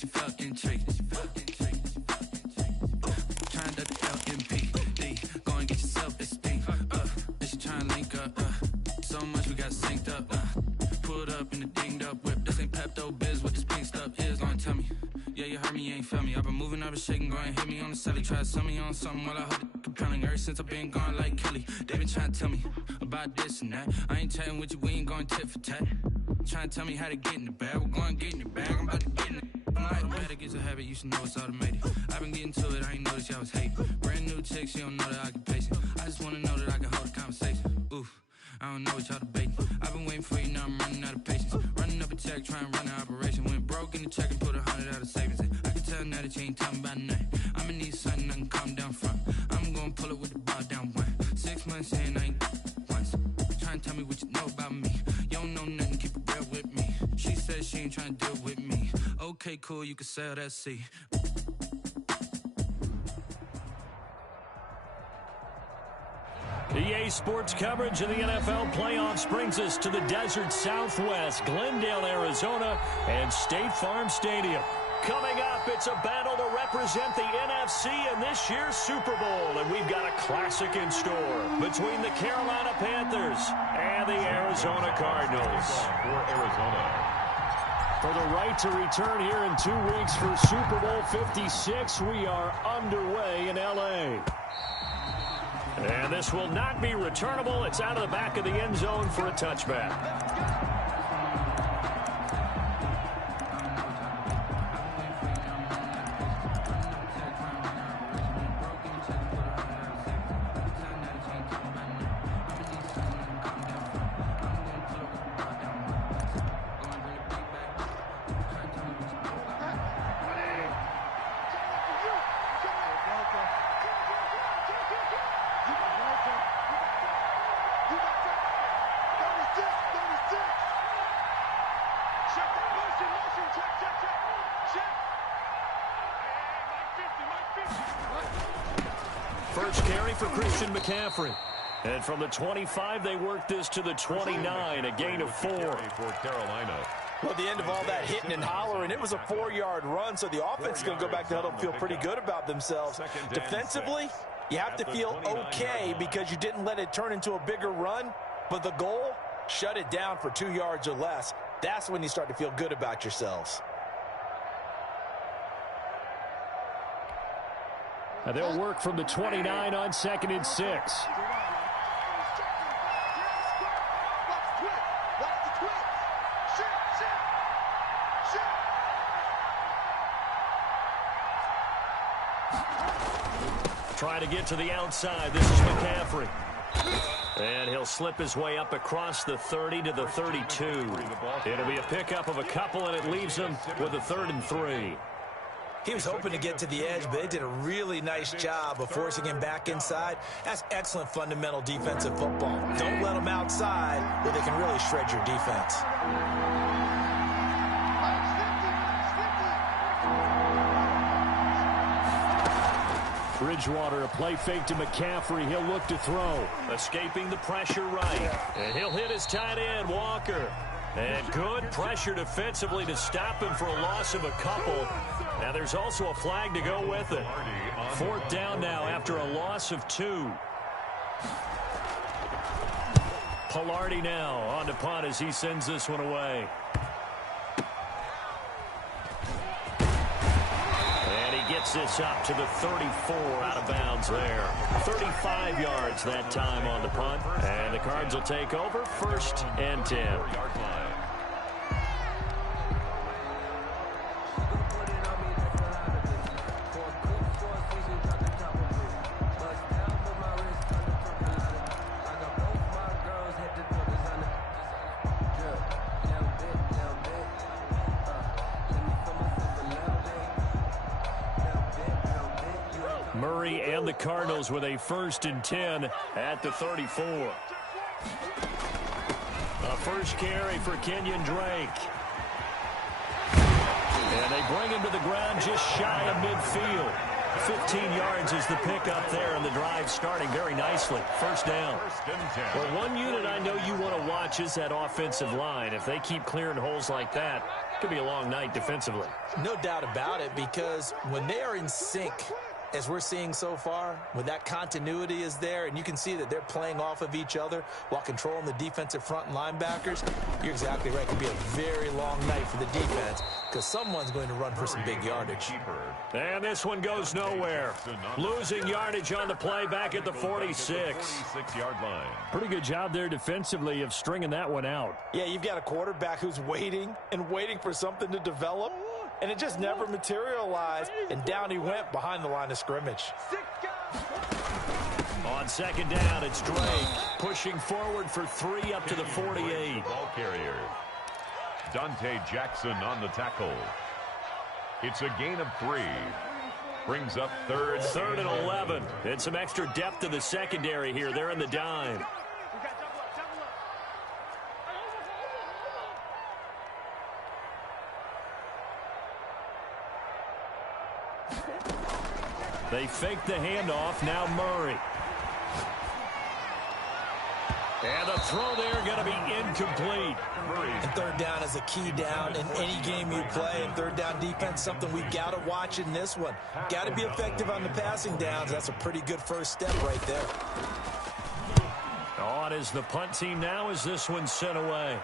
she fucking trick. Trying to LMPD. Go and get yourself esteem. Then she trying to link up. So much we got synced up. Pulled up in the dinged up whip. This ain't Pepto Biz. What this pink stuff is. Gonna tell me. Yeah, you heard me, you ain't felt me. I've been moving, I've been shaking, go and hit me on the celly. Try to sell me on something while I hold it compelling. Ever since I've been gone like Kelly, they been trying to tell me about this and that. I ain't chatting with you, we ain't going tit for tat. Trying to tell me how to get in the bag, we're going to get in the bag, I'm about to get in it. I'm automatic, it's a habit, you should know it's automated. I've been getting to it, I ain't noticed y'all was hating. Brand new chick, she don't know the occupation. I just want to know that I can hold a conversation. Oof. I don't know what y'all debating. I've been waiting for you, now I'm running out of patience. Running up a check, trying to run an operation. Went broke in the check and put 100 out of savings in. I can tell now that you ain't talking about nothing. I'ma need something I can calm down from. I'm gonna pull it with the ball down one. 6 months in, I ain't once. Trying to tell me what you know about me. You don't know nothing, keep it real with me. She said she ain't trying to deal with me. Okay, cool, you can sell that seat. EA Sports coverage of the NFL playoffs brings us to the desert Southwest, Glendale, Arizona, and State Farm Stadium. Coming up, it's a battle to represent the NFC in this year's Super Bowl, and we've got a classic in store between the Carolina Panthers and the Arizona Cardinals. For Arizona. For the right to return here in 2 weeks for Super Bowl 56, we are underway in L.A. And this will not be returnable. It's out of the back of the end zone for a touchback. First carry for Christian McCaffrey. And from the 25, they worked this to the 29, a gain of 4. For Carolina. Well, at the end of all that hitting and hollering, it was a 4-yard run, so the offense is going to go back to huddle and feel pretty good about themselves. Defensively, you have to feel okay because you didn't let it turn into a bigger run, but the goal, shut it down for 2 yards or less. That's when you start to feel good about yourselves. And they'll work from the 29 on 2nd and 6. Trying to get to the outside. This is McCaffrey. And he'll slip his way up across the 30 to the 32. It'll be a pickup of a couple, and it leaves him with a 3rd and 3. He was hoping to get to the edge, but they did a really nice job of forcing him back inside. That's excellent fundamental defensive football. Don't let them outside where they can really shred your defense. Bridgewater, a play fake to McCaffrey. He'll look to throw. Escaping the pressure right. And he'll hit his tight end, Walker. And good pressure defensively to stop him for a loss of a couple. Now there's also a flag to go with it. 4th down now after a loss of 2. Pilardi now on to punt as he sends this one away. And he gets this up to the 34 out of bounds there. 35 yards that time on the punt. And the Cards will take over 1st and 10. Murray and the Cardinals with a 1st and 10 at the 34. A first carry for Kenyon Drake. And they bring him to the ground just shy of midfield. 15 yards is the pickup there, and the drive starting very nicely. First down. Well, one unit I know you want to watch is that offensive line. If they keep clearing holes like that, it could be a long night defensively. No doubt about it, because when they are in sync, as we're seeing so far, when that continuity is there, and you can see that they're playing off of each other while controlling the defensive front and linebackers, you're exactly right. It could be a very long night for the defense because someone's going to run for some big yardage. And this one goes nowhere. Losing yardage on the play back at the 46-yard line. Pretty good job there defensively of stringing that one out. Yeah, you've got a quarterback who's waiting and waiting for something to develop, and it just never materialized, and down he went behind the line of scrimmage. On second down, it's Drake pushing forward for 3 up to the 48. Ball carrier. Dante Jackson on the tackle. It's a gain of 3. Brings up third and 11. And some extra depth to the secondary here. They're in the dime. They fake the handoff. Now Murray. And the throw there going to be incomplete. And third down is a key down in any game you play. And third down defense, something we've got to watch in this one. Got to be effective on the passing downs. That's a pretty good first step right there. On is the punt team now as this one's sent away.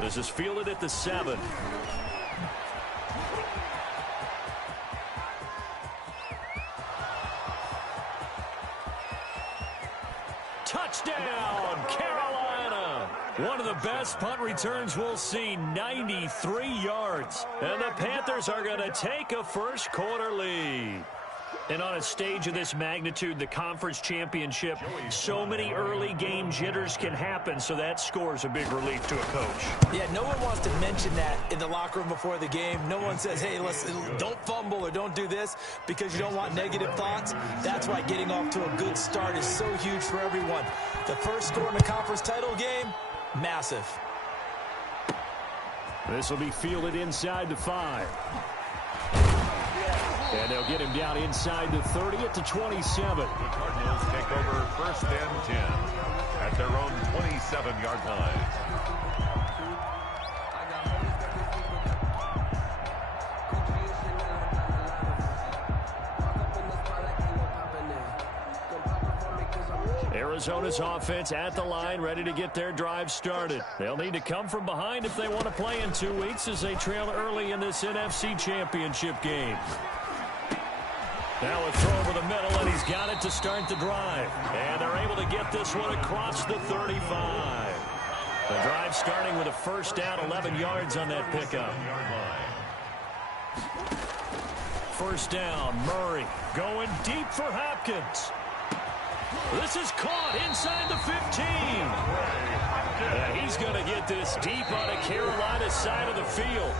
This is fielded at the 7. Touchdown, Carolina. One of the best punt returns we'll see, 93 yards. And the Panthers are going to take a first quarter lead. And on a stage of this magnitude, the conference championship, so many early game jitters can happen, so that scores a big relief to a coach. Yeah, no one wants to mention that in the locker room before the game. No one says, hey, listen, don't fumble or don't do this because you don't want negative thoughts. That's why getting off to a good start is so huge for everyone. The first score in the conference title game, massive. This will be fielded inside the 5. And they'll get him down inside the 30 at the 27. The Cardinals take over first and 10 at their own 27-yard line. Arizona's offense at the line, ready to get their drive started. They'll need to come from behind if they want to play in 2 weeks as they trail early in this NFC Championship game. Now a throw over the middle, and he's got it to start the drive. And they're able to get this one across the 35. The drive starting with a first down, 11 yards on that pickup. First down, Murray going deep for Hopkins. This is caught inside the 15. He's going to get this deep on a Carolina side of the field.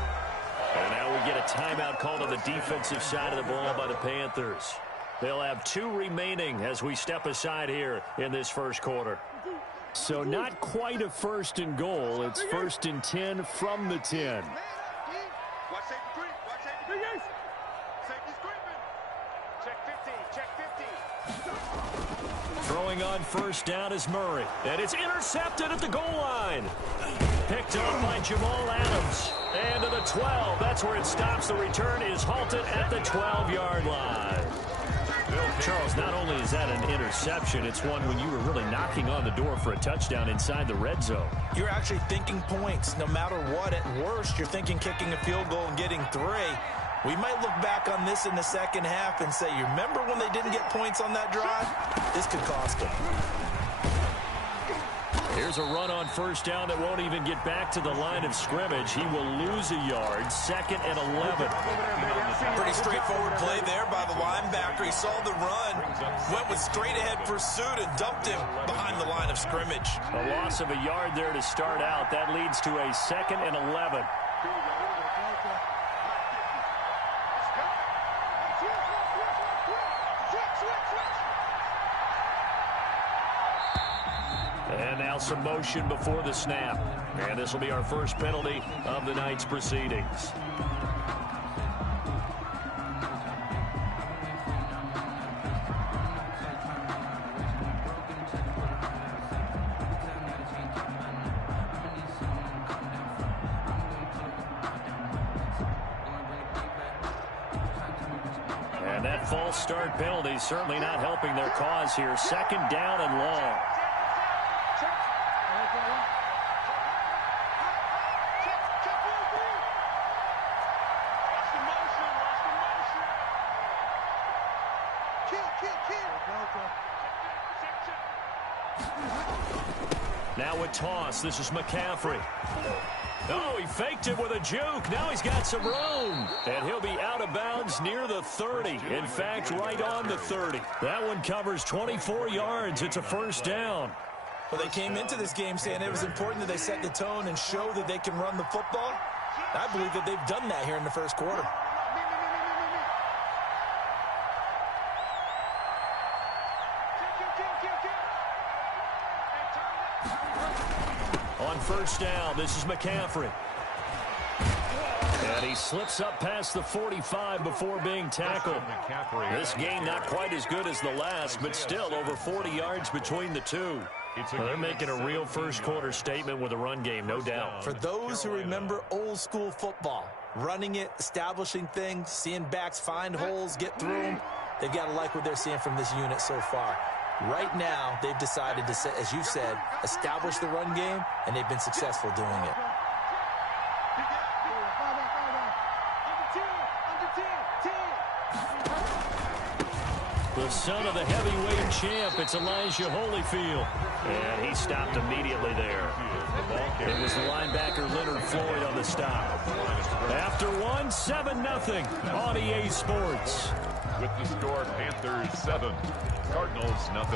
And now we get a timeout called on the defensive side of the ball by the Panthers. They'll have 2 remaining as we step aside here in this first quarter. So not quite a first and goal. It's first and 10 from the 10. Throwing on first down is Murray. And it's intercepted at the goal line. Picked up by Jamal Adams. And to the 12. That's where it stops. The return is halted at the 12-yard line. Charles, not only is that an interception, it's one when you were really knocking on the door for a touchdown inside the red zone. You're actually thinking points no matter what. At worst, you're thinking kicking a field goal and getting 3. We might look back on this in the second half and say, you remember when they didn't get points on that drive? This could cost them. Here's a run on first down that won't even get back to the line of scrimmage. He will lose a yard. Second and 11. Pretty straightforward play there by the linebacker. He saw the run, went with straight-ahead pursuit, and dumped him behind the line of scrimmage. A loss of a yard there to start out. That leads to a second and 11. And now some motion before the snap. And this will be our first penalty of the night's proceedings. And that false start penalty certainly not helping their cause here. Second down and long. Now a toss. This is McCaffrey. Oh, he faked it with a juke. Now he's got some room. And he'll be out of bounds near the 30. In fact, right on the 30. That one covers 24 yards. It's a first down. Well, they came into this game saying it was important that they set the tone and show that they can run the football. I believe that they've done that here in the first quarter. On first down, this is McCaffrey. And he slips up past the 45 before being tackled. This game not quite as good as the last, but still over 40 yards between the two. Well, they're making a real first quarter statement with a run game, no doubt. For those who remember old school football, running it, establishing things, seeing backs find holes, get through them, they've got to like what they're seeing from this unit so far. Right now, they've decided to, as you said, establish the run game, and they've been successful doing it. The son of the heavyweight champ, it's Elijah Holyfield. And he stopped immediately there. It was the linebacker Leonard Floyd on the stop. After one, 7-0 on EA Sports. With the score, Panthers 7, Cardinals 0.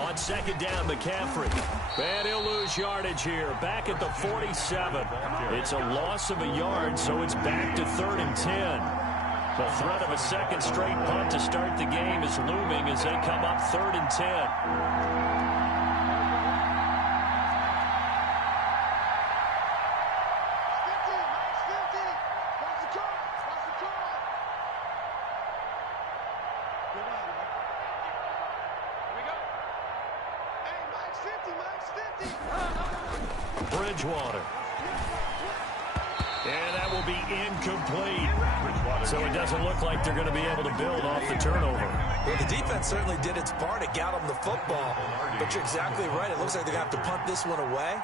On second down, McCaffrey. And he'll lose yardage here. Back at the 47. It's a loss of a yard, so it's back to 3rd and 10. The threat of a second straight punt to start the game is looming as they come up 3rd and 10. Bridgewater. And that will be incomplete. So it doesn't look like they're going to be able to build off the turnover. Well, the defense certainly did its part. It got them the football. But you're exactly right. It looks like they're going to have to punt this one away.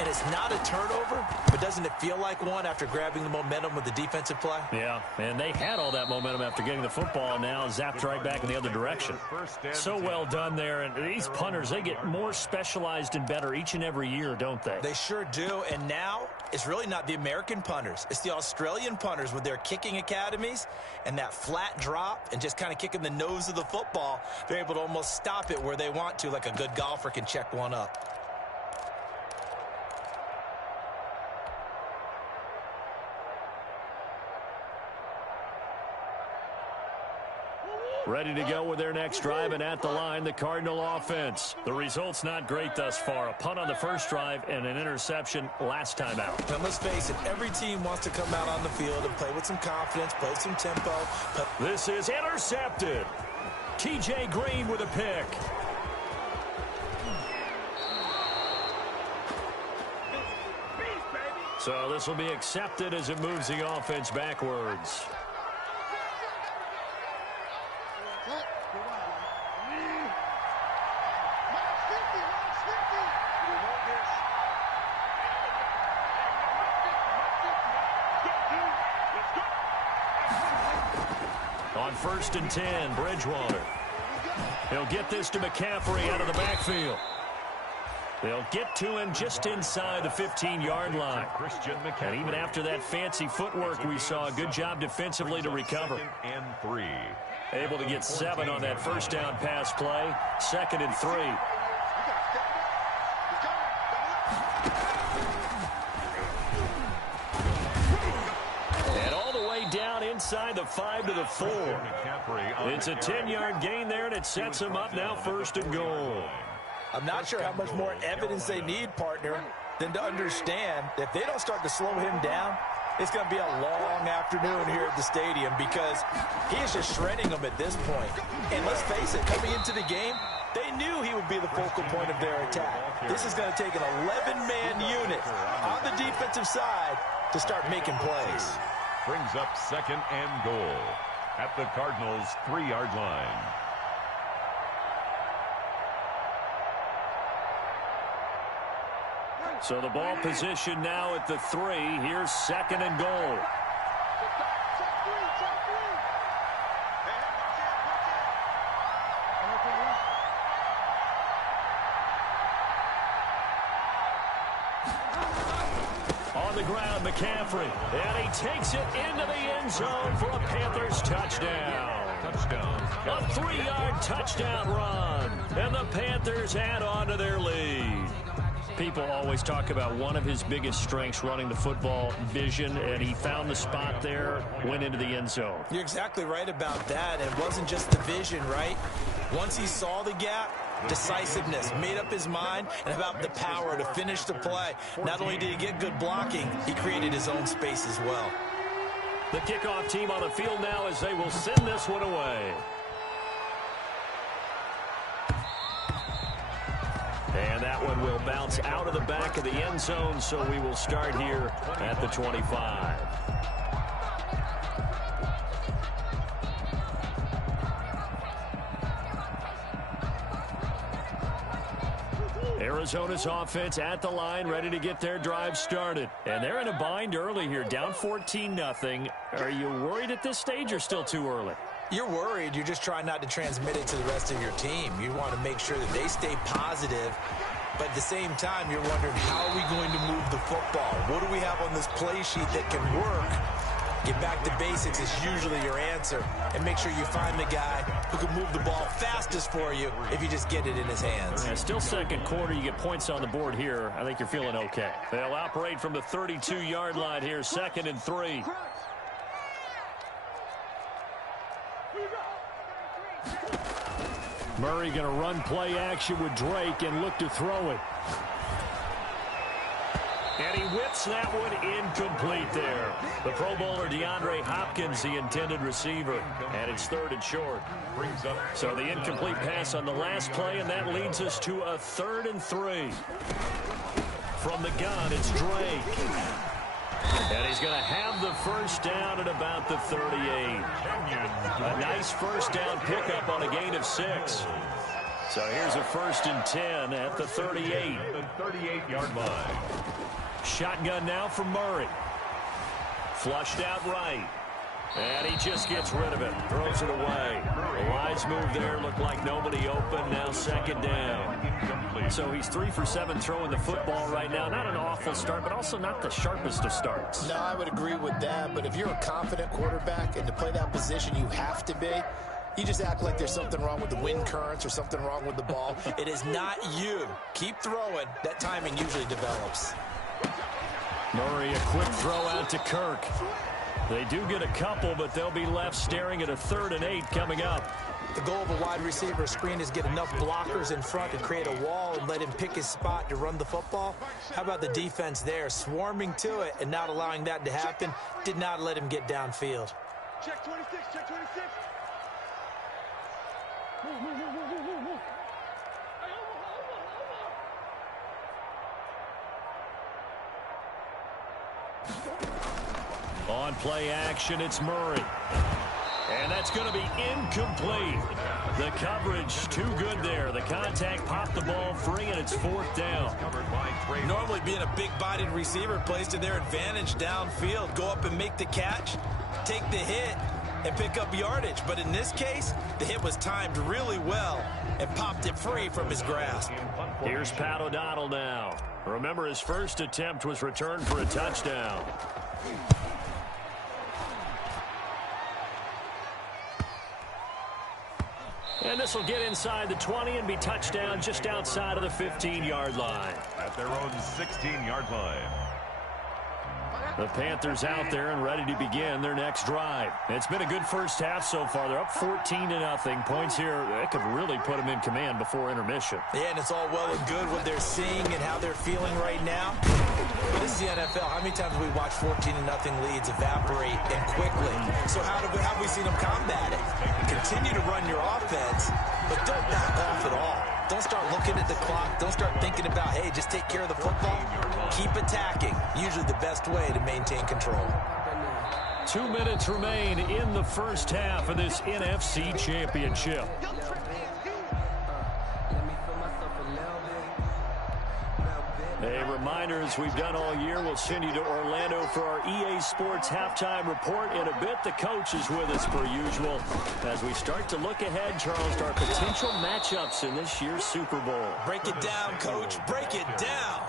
And it's not a turnover, but doesn't it feel like one after grabbing the momentum with the defensive play? Yeah, and they had all that momentum after getting the football, now zapped right back in the other direction. So well done there. And these punters, they get more specialized and better each and every year, don't they? They sure do. And now it's really not the American punters. It's the Australian punters with their kicking academies and that flat drop and just kind of kicking the nose of the football. They're able to almost stop it where they want to, like a good golfer can check one up. Ready to go with their next drive, and at the line, the Cardinal offense. The result's not great thus far. A punt on the first drive and an interception last time out. Now, let's face it, every team wants to come out on the field and play with some confidence, play with some tempo. This is intercepted. T.J. Green with a pick. So this will be accepted as it moves the offense backwards. On 1st and 10, Bridgewater. He'll get this to McCaffrey out of the backfield. They'll get to him just inside the 15-yard line. And even after that fancy footwork we saw, a good job defensively to recover. And 3. Able to get 7 on that first down pass play. 2nd and 3. And all the way down inside the 5 to the 4. It's a 10-yard gain there, and it sets him up now 1st and goal. I'm not sure how much more evidence they need, partner, than to understand that if they don't start to slow him down, It's going to be a long afternoon here at the stadium because he is just shredding them at this point. And let's face it, coming into the game, they knew he would be the focal point of their attack. This is going to take an 11-man unit on the defensive side to start making plays. Brings up 2nd and goal at the Cardinals' 3-yard line. So the ball position now at the 3. Here's 2nd and goal. On the ground, McCaffrey. And he takes it into the end zone for a Panthers touchdown. A 3-yard touchdown run. And the Panthers add on to their lead. People always talk about one of his biggest strengths, running the football, vision, and he found the spot there, went into the end zone. You're exactly right about that. It wasn't just the vision, right? Once he saw the gap, decisiveness, made up his mind, and about the power to finish the play. Not only did he get good blocking, he created his own space as well. The kickoff team on the field now as they will send this one away. And that one will bounce out of the back of the end zone, so we will start here at the 25. Arizona's offense at the line, ready to get their drive started. And they're in a bind early here, down 14-0. Are you worried at this stage or still too early? You're worried. You're just trying not to transmit it to the rest of your team. You want to make sure that they stay positive, but at the same time, you're wondering, how are we going to move the football? What do we have on this play sheet that can work? Get back to basics is usually your answer, and make sure you find the guy who can move the ball fastest for you if you just get it in his hands. Yeah, still second quarter. You get points on the board here. I think you're feeling okay. They'll operate from the 32-yard line here, 2nd and 3. Murray going to run play action with Drake and look to throw it. And he whips that one incomplete there. The Pro Bowler DeAndre Hopkins, the intended receiver. And it's 3rd and short. So the incomplete pass on the last play, and that leads us to a 3rd and 3. From the gun, it's Drake. And he's going to have the first down at about the 38. A nice first down pickup on a gain of 6. So here's a 1st and 10 at the 38. The 38-yard line. Shotgun now for Murray. Flushed out right. And he just gets rid of it. Throws it away. The lines move there. Looked like nobody open. Now 2nd down. So he's 3 for 7 throwing the football right now. Not an awful start, but also not the sharpest of starts. No, I would agree with that. But if you're a confident quarterback and to play that position, you have to be. You just act like there's something wrong with the wind currents or something wrong with the ball. It is not you. Keep throwing. That timing usually develops. Murray, a quick throw out to Kirk. They do get a couple, but they'll be left staring at a 3rd and 8 coming up. The goal of a wide receiver screen is get enough blockers in front to create a wall and let him pick his spot to run the football. How about the defense there, swarming to it and not allowing that to happen? Did not let him get downfield. Check 26, check 26. On play action, it's Murray. And that's going to be incomplete. The coverage too good there. The contact popped the ball free, and it's 4th down. Normally being a big-bodied receiver plays to their advantage downfield. Go up and make the catch, take the hit, and pick up yardage. But in this case, the hit was timed really well and popped it free from his grasp. Here's Pat O'Donnell now. Remember, his first attempt was returned for a touchdown. And this will get inside the 20 and be touchdown just outside of the 15-yard line. At their own 16-yard line. The Panthers out there and ready to begin their next drive. It's been a good first half so far. They're up 14-0. Points here, that could really put them in command before intermission. Yeah, and it's all well and good what they're seeing and how they're feeling right now. This is the NFL. How many times have we watched 14-0 leads evaporate and quickly? So how have we seen them combat it? Continue to run your offense, but don't back off at all. Don't start looking at the clock. Don't start thinking about, hey, just take care of the football. Keep attacking. Usually the best way to maintain control. 2 minutes remain in the first half of this NFC Championship. A reminder, as we've done all year, we'll send you to Orlando for our EA Sports halftime report in a bit. The coach is with us per usual as we start to look ahead, Charles, to our potential matchups in this year's Super Bowl. Break it down, Coach. Break it down.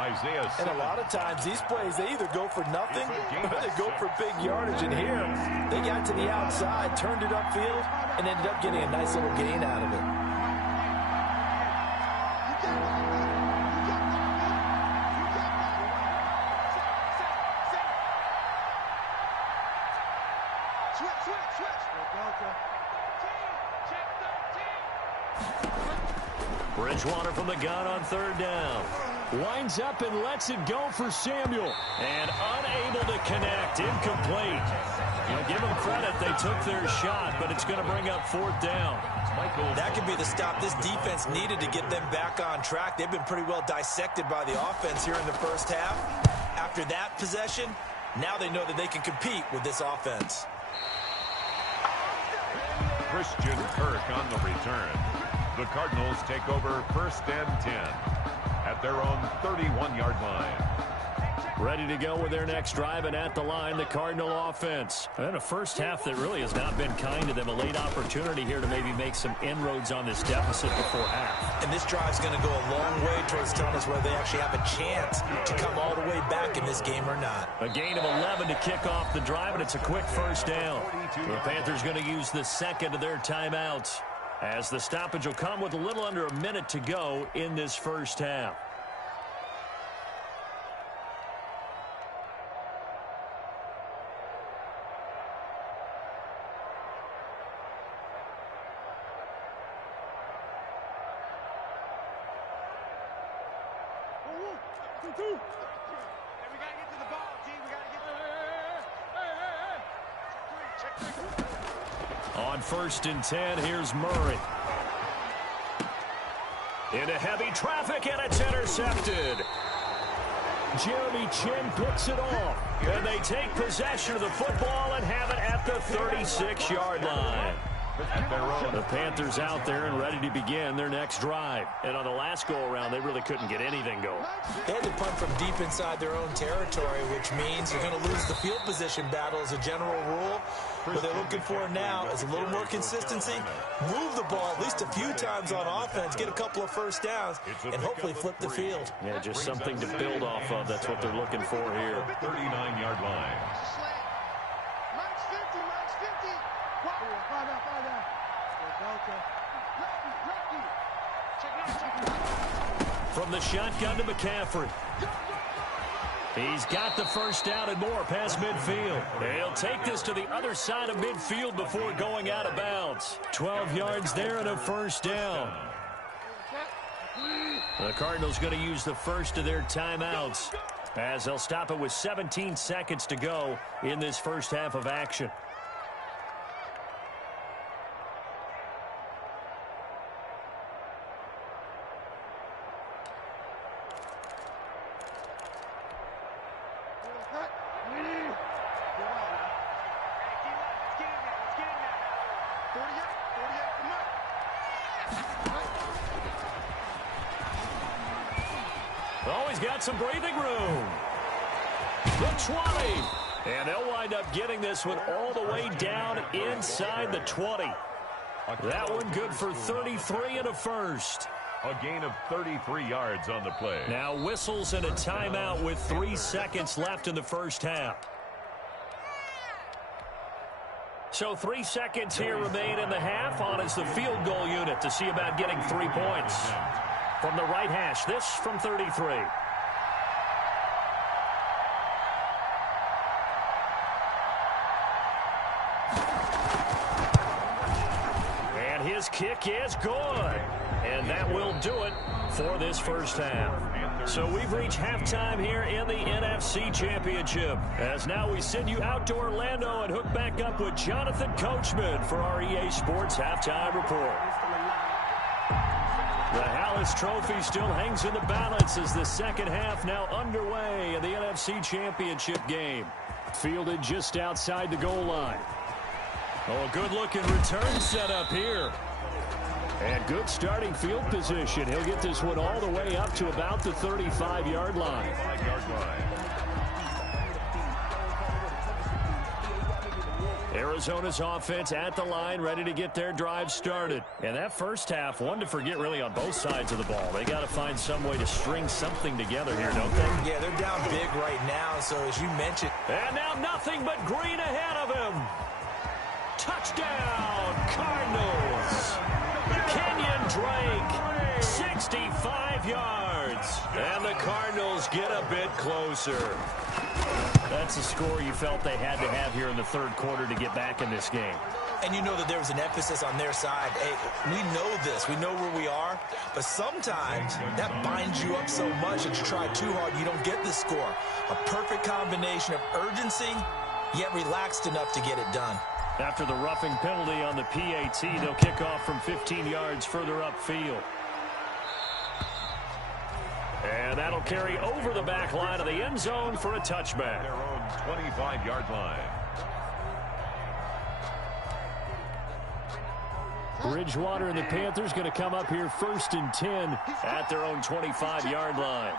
Isaiah And a lot of times these plays, they either go for nothing or they go for big yardage. And here, they got to the outside, turned it upfield, and ended up getting a nice little gain out of it. Bridgewater from the gun on third down. Winds up and lets it go for Samuel. And unable to connect. Incomplete. Give them credit. They took their shot, but it's going to bring up fourth down. That could be the stop this defense needed to get them back on track. They've been pretty well dissected by the offense here in the first half. After that possession, now they know that they can compete with this offense. Christian Kirk on the return. The Cardinals take over 1st and 10 at their own 31-yard line. Ready to go with their next drive, and at the line, the Cardinal offense. And a first half that really has not been kind to them. A late opportunity here to maybe make some inroads on this deficit before half. And this drive's going to go a long way towards telling us whether they actually have a chance to come all the way back in this game or not. A gain of 11 to kick off the drive, and it's a quick first down. The Panthers going to use the second of their timeouts, as the stoppage will come with a little under a minute to go in this first half. On 1st and 10, here's Murray. Into heavy traffic, and it's intercepted. Jeremy Chin picks it off, and they take possession of the football and have it at the 36-yard line. The Panthers out there and ready to begin their next drive. And on the last go-around, they really couldn't get anything going. They had to punt from deep inside their own territory, which means they're going to lose the field position battle as a general rule. What they're looking for now is a little more consistency, move the ball at least a few times on offense, get a couple of first downs, and hopefully flip the field. Yeah, just something to build off of. That's what they're looking for here. 39-yard line. From the shotgun to McCaffrey. He's got the first down and more past midfield. He'll take this to the other side of midfield before going out of bounds. 12 yards there and a first down. The Cardinals going to use the first of their timeouts, as they'll stop it with 17 seconds to go in this first half of action. Always got some breathing room. The 20. And they'll wind up getting this one all the way down inside the 20. That one good for 33 and a first. A gain of 33 yards on the play. Now whistles and a timeout with 3 seconds left in the first half. So 3 seconds here remain in the half. On is the field goal unit to see about getting 3 points. From the right hash, this from 33. And his kick is good. And that will do it for this first half. So we've reached halftime here in the NFC Championship. As now we send you out to Orlando and hook back up with Jonathan Coachman for our EA Sports Halftime Report. The Hallis Trophy still hangs in the balance as the second half now underway in the NFC Championship game. Fielded just outside the goal line. Oh, a good-looking return setup here. And good starting field position. He'll get this one all the way up to about the 35-yard line. Arizona's offense at the line, ready to get their drive started. And that first half, one to forget really on both sides of the ball. They got to find some way to string something together here, don't they? Yeah, they're down big right now, so as you mentioned. And now nothing but green ahead of him. Touchdown, Cardinals. Kenyon Drake, 65 yards. And the Cardinals get a bit closer. That's a score you felt they had to have here in the third quarter to get back in this game. And you know that there was an emphasis on their side. Hey, we know this. We know where we are. But sometimes that binds you up so much that you try too hard, you don't get the score. A perfect combination of urgency, yet relaxed enough to get it done. After the roughing penalty on the PAT, they'll kick off from 15 yards further upfield. And that'll carry over the back line of the end zone for a touchback. Their own 25-yard line. Bridgewater and the Panthers going to come up here 1st and 10 at their own 25-yard line.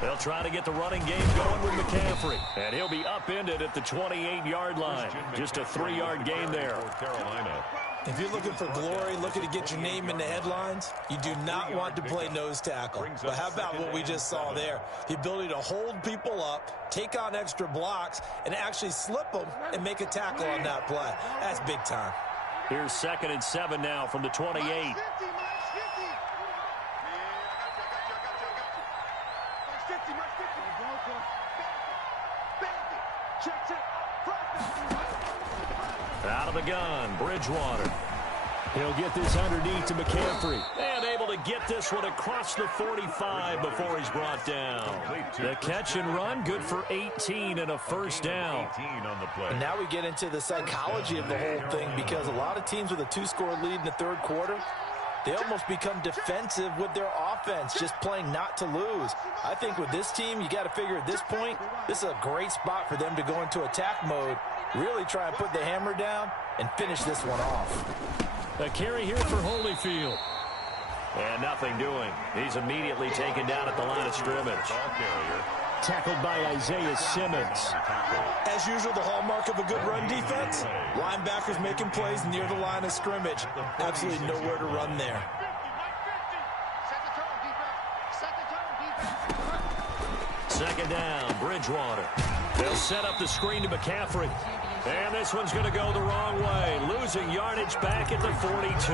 They'll try to get the running game going with McCaffrey. And he'll be upended at the 28-yard line. Just a 3-yard gain there. Carolina. If you're looking for glory, looking to get your name in the headlines, you do not want to play nose tackle. But how about what we just saw there? The ability to hold people up, take on extra blocks, and actually slip them and make a tackle on that play. That's big time. Here's 2nd and 7 now from the 28. Out of the gun, Bridgewater. He'll get this underneath to McCaffrey. And able to get this one across the 45 before he's brought down. The catch and run, good for 18 and a first down. And now we get into the psychology of the whole thing, because a lot of teams with a 2-score lead in the third quarter, they almost become defensive with their offense, just playing not to lose. I think with this team, you got to figure at this point, this is a great spot for them to go into attack mode, really try and put the hammer down and finish this one off. A carry here for Holyfield. And nothing doing. He's immediately taken down at the line of scrimmage. Tackled by Isaiah Simmons. As usual, the hallmark of a good run defense, linebackers making plays near the line of scrimmage. Absolutely nowhere to run there. Second down, Bridgewater. They'll set up the screen to McCaffrey. And this one's going to go the wrong way. Losing yardage back at the 42.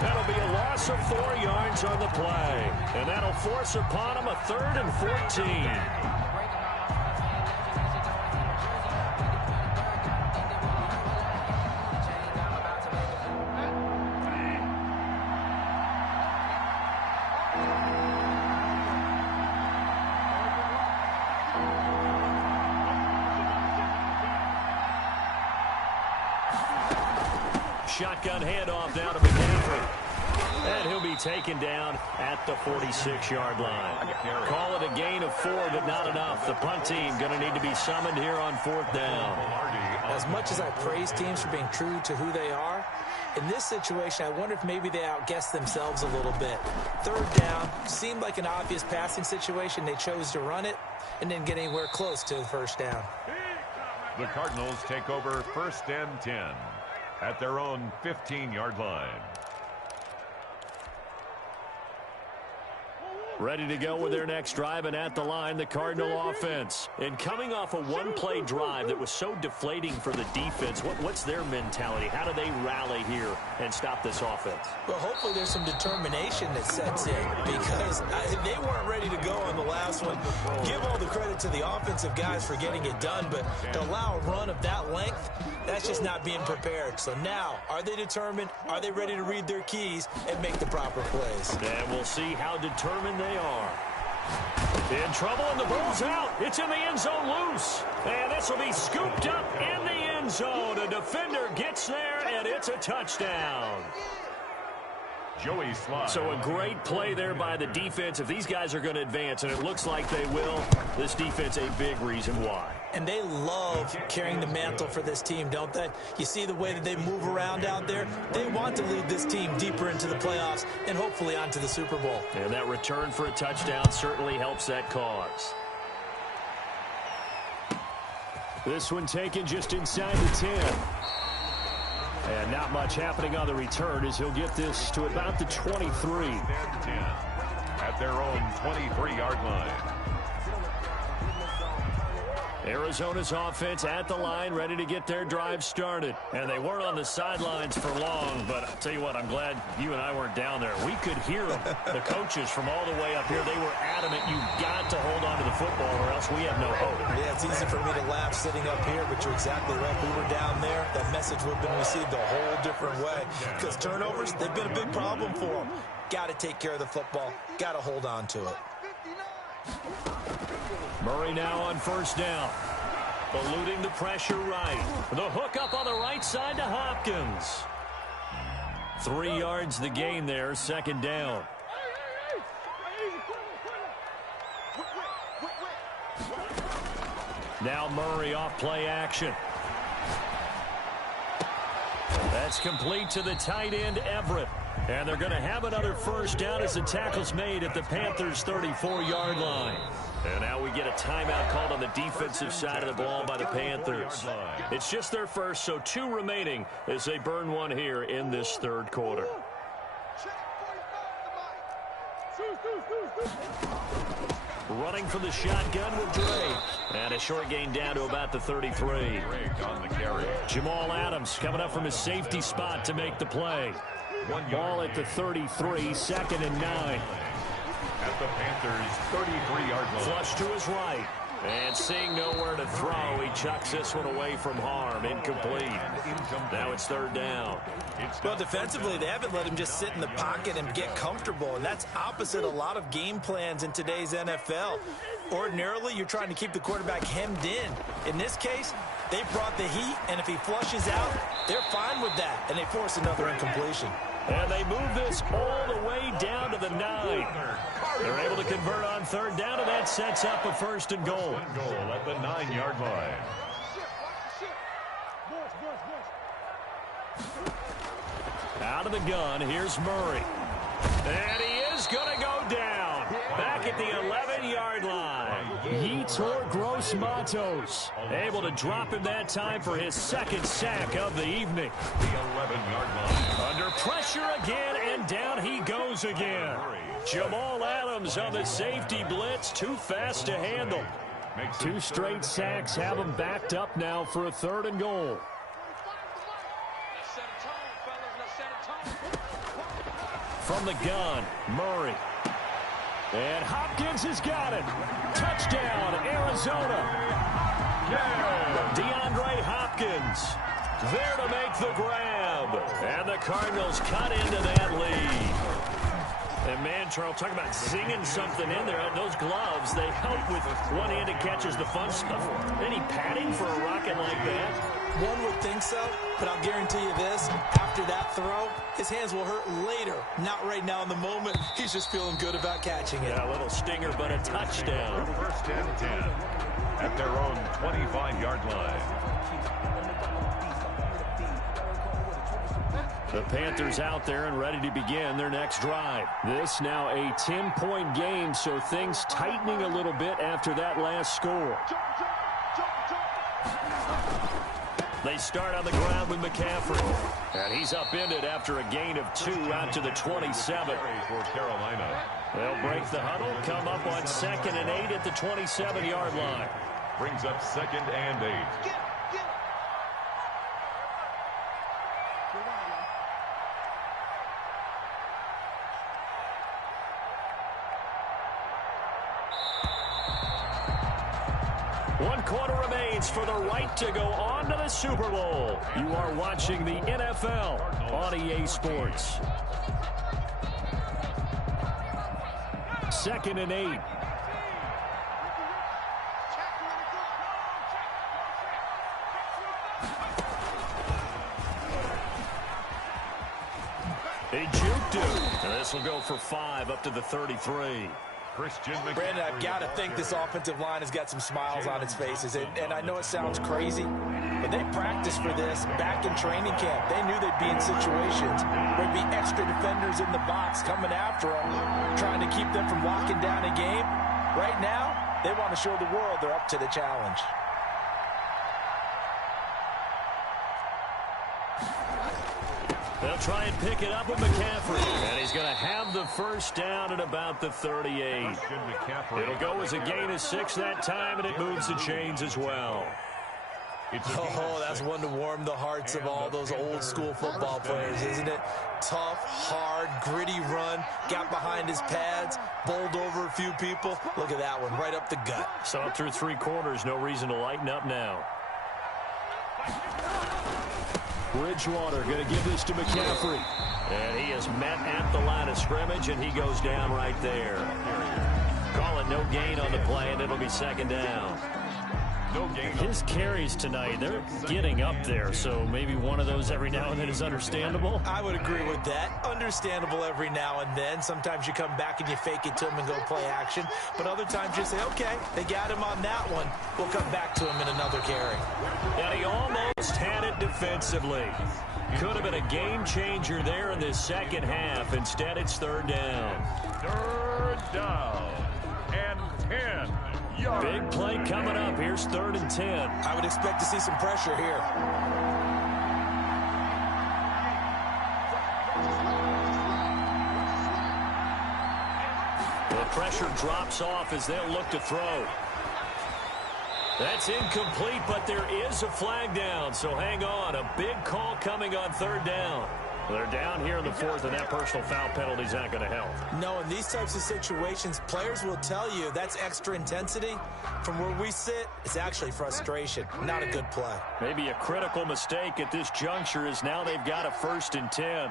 That'll be a loss of 4 yards on the play. And that'll force upon him a 3rd and 14. Shotgun handoff down to McCaffrey. And he'll be taken down at the 46-yard line. Call it a gain of 4, but not enough. The punt team going to need to be summoned here on 4th down. As much as I praise teams for being true to who they are, in this situation, I wonder if maybe they outguessed themselves a little bit. 3rd down seemed like an obvious passing situation. They chose to run it and didn't get anywhere close to the 1st down. The Cardinals take over 1st and 10 at their own 15-yard line. Ready to go with their next drive, and at the line, the Cardinal offense. And coming off a one-play drive that was so deflating for the defense, what's their mentality? How do they rally here and stop this offense? Well, hopefully there's some determination that sets in, because they weren't ready to go on the last one. Give all the credit to the offensive guys for getting it done, but to allow a run of that length, that's just not being prepared. So now, are they determined? Are they ready to read their keys and make the proper plays? And we'll see how determined they are. In trouble, and the ball's out. It's in the end zone loose. And this will be scooped up in the end zone. A defender gets there, and it's a touchdown. Joey Slye. So a great play there by the defense. If these guys are going to advance, and it looks like they will, this defense a big reason why. And they love carrying the mantle for this team, don't they? You see the way that they move around out there? They want to lead this team deeper into the playoffs and hopefully onto the Super Bowl. And that return for a touchdown certainly helps that cause. This one taken just inside the 10. And not much happening on the return as he'll get this to about the 23. At their own 23-yard line. Arizona's offense at the line, ready to get their drive started. And they weren't on the sidelines for long, but I'll tell you what, I'm glad you and I weren't down there. We could hear them. The coaches from all the way up here, they were adamant, you've got to hold on to the football or else we have no hope. Yeah, it's easy for me to laugh sitting up here, but you're exactly right. If we were down there, that message would have been received a whole different way. Because turnovers, they've been a big problem for them. Got to take care of the football. Got to hold on to it. Murray now on first down. Eluding the pressure right. The hook up on the right side to Hopkins. 3 yards the gain there, second down. Now Murray off play action. That's complete to the tight end, Everett. And they're going to have another first down as the tackle's made at the Panthers' 34-yard line. And now we get a timeout called on the defensive side of the ball by the Panthers. It's just their first, so 2 remaining as they burn one here in this third quarter. Running for the shotgun with Drake. And a short gain down to about the 33. On the carry. Jamal Adams coming up from his safety spot to make the play. Ball at the 33, second and 9. At the Panthers' 33-yard line. Flush to his right. And seeing nowhere to throw, he chucks this one away from harm. Incomplete. Now it's third down. Well, defensively, they haven't let him just sit in the pocket and get comfortable, and that's opposite a lot of game plans in today's NFL. Ordinarily, you're trying to keep the quarterback hemmed in. In this case, they brought the heat, and if he flushes out, they're fine with that, and they force another incompletion. And they move this all the way down to the 9. They're able to convert on third down, and that sets up a first and goal. Goal at the 9-yard line. Out of the gun, here's Murray. And he is going to go down. Back at the 11-yard line. Yetur Gross-Matos able to drop him that time for his second sack of the evening. The 11-yard line. Under pressure again, and down he goes again. Jamal Adams on the safety blitz, too fast to handle. 2 straight sacks have him backed up now for a third and goal. From the gun, Murray. And Hopkins has got it. Touchdown, Arizona. Yeah. DeAndre Hopkins there to make the grab. And the Cardinals cut into that lead. And man, Charles, talk about zinging something in there. Those gloves, they help with one-handed catches, the fun stuff. Any padding for a rocket like that? One would think so, but I'll guarantee you this. After that throw, his hands will hurt later. Not right now in the moment. He's just feeling good about catching it. Yeah, a little stinger, but a touchdown. First and 10 at their own 25-yard line. The Panthers out there and ready to begin their next drive. This now a 10-point game, so things tightening a little bit after that last score. They start on the ground with McCaffrey. And he's upended after a gain of 2 out to the 27. For Carolina. They'll break the huddle, come up on 2nd and 8 at the 27-yard line. Brings up 2nd and 8. One quarter remains for the right to go on to the Super Bowl. You are watching the NFL on EA Sports. 2nd and 8. He juked him. This will go for 5 up to the 33. Brandon, I've got to think this offensive line has got some smiles on its faces. And I know it sounds crazy, but they practiced for this back in training camp. They knew they'd be in situations where there'd be extra defenders in the box coming after them, trying to keep them from locking down a game. Right now, they want to show the world they're up to the challenge. They'll try and pick it up with McCaffrey. And he's going to have the first down at about the 38. It'll go as a gain of 6 that time, and it moves the chains as well. Oh, that's one to warm the hearts of all those old-school football players, isn't it? Tough, hard, gritty run, got behind his pads, bowled over a few people. Look at that one, right up the gut. So through 3 quarters, no reason to lighten up now. Bridgewater going to give this to McCaffrey. And he is met at the line of scrimmage, and he goes down right there. Call it no gain on the play, and it'll be 2nd down. His carries tonight, they're getting up there, so maybe one of those every now and then is understandable. I would agree with that. Understandable every now and then. Sometimes you come back and you fake it to him and go play action. But other times you say, okay, they got him on that one. We'll come back to him in another carry. And he almost had it defensively. Could have been a game changer there in this second half. Instead, it's 3rd down. 3rd down and 10. Big play coming up. Here's 3rd and 10. I would expect to see some pressure here. The pressure drops off as they'll look to throw. That's incomplete, but there is a flag down, so hang on. A big call coming on 3rd down. They're down here in the 4th, and that personal foul penalty is not going to help. No, in these types of situations, players will tell you that's extra intensity. From where we sit, it's actually frustration, not a good play. Maybe a critical mistake at this juncture is now they've got a 1st and 10.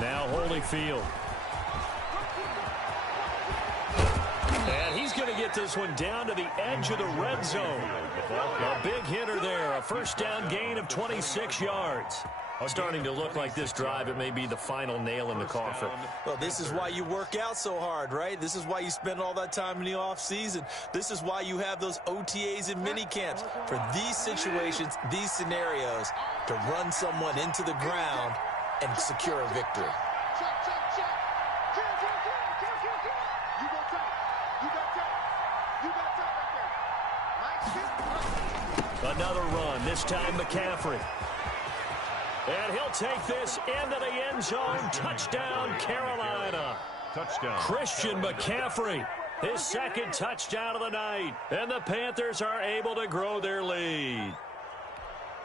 Now Holyfield. And he's going to get this one down to the edge of the red zone. A big hitter there, a 1st down gain of 26 yards. Starting to look like this drive, it may be the final nail in the coffin. Well, this is why you work out so hard, right? This is why you spend all that time in the offseason. This is why you have those OTAs and mini camps. For these situations, these scenarios, to run someone into the ground and secure a victory. Another run, this time McCaffrey. And he'll take this into the end zone. Touchdown, Carolina. Touchdown. Christian McCaffrey, his 2nd touchdown of the night. And the Panthers are able to grow their lead.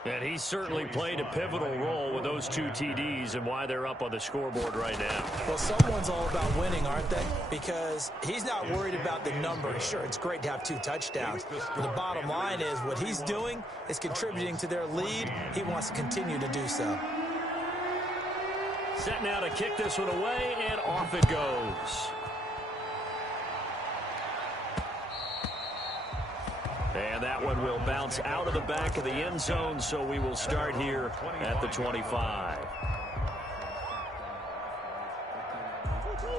And he certainly played a pivotal role with those 2 TDs and why they're up on the scoreboard right now. Well, someone's all about winning, aren't they? Because he's not worried about the number. Sure, it's great to have 2 touchdowns. But the bottom line is what he's doing is contributing to their lead. He wants to continue to do so. Set now to kick this one away, and off it goes. And that one will bounce out of the back of the end zone, so we will start here at the 25.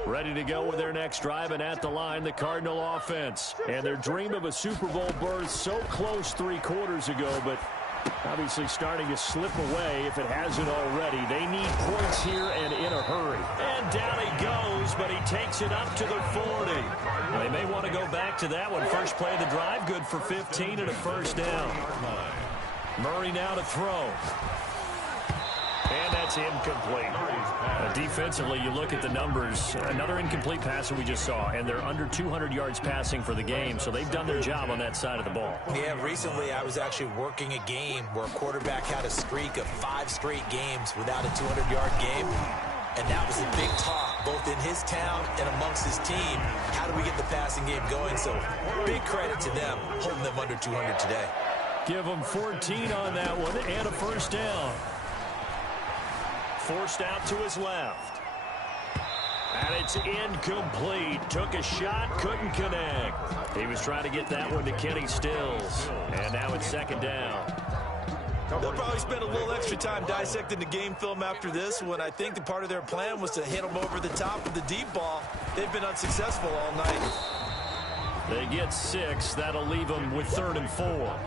Ready to go with their next drive, and at the line, the Cardinal offense. And their dream of a Super Bowl berth so close 3 quarters ago, but obviously starting to slip away if it hasn't already. They need points here and in a hurry. And down he goes. goes, but he takes it up to the 40. They may want to go back to that one. First play of the drive, good for 15 and a first down. Murray now to throw. And that's incomplete. Defensively, you look at the numbers. Another incomplete pass that we just saw, and they're under 200 yards passing for the game, so they've done their job on that side of the ball. Yeah, recently I was actually working a game where a quarterback had a streak of 5 straight games without a 200-yard game, and that was a big talk, both in his town and amongst his team. How do we get the passing game going? So big credit to them, holding them under 200 today. Give them 14 on that one, and a first down. Forced out to his left. And it's incomplete. Took a shot, couldn't connect. He was trying to get that one to Kenny Stills. And now it's second down. They'll probably spend a little extra time dissecting the game film after this one. I think the part of their plan was to hit them over the top of the deep ball. They've been unsuccessful all night. They get 6. That'll leave them with 3rd and 4.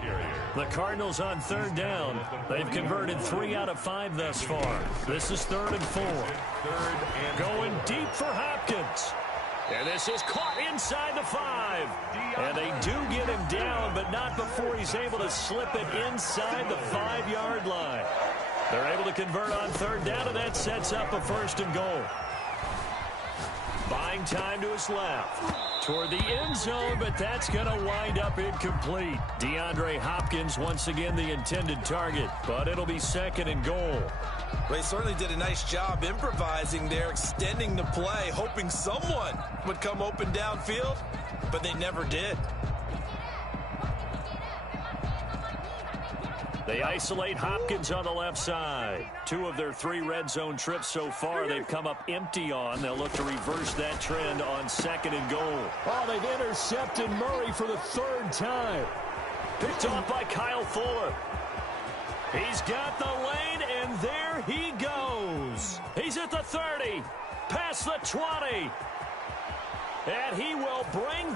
The Cardinals on 3rd down. They've converted 3 out of 5 thus far. This is 3rd and 4. Going deep for Hopkins. And this is caught inside the 5. And they do get him down, but not before he's able to slip it inside the 5-yard line. They're able to convert on 3rd down, and that sets up a 1st and goal. Buying time to his left. Toward the end zone, but that's going to wind up incomplete. DeAndre Hopkins, once again, the intended target, but it'll be 2nd and goal. They certainly did a nice job improvising there, extending the play, hoping someone would come open downfield, but they never did. They isolate Hopkins on the left side. 2 of their 3 red zone trips so far they've come up empty on. They'll look to reverse that trend on 2nd and goal. Oh, they've intercepted Murray for the 3rd time. Picked off by Kyle Fuller. He's got the lane, and there he goes. He's at the 30, past the 20. And he will bring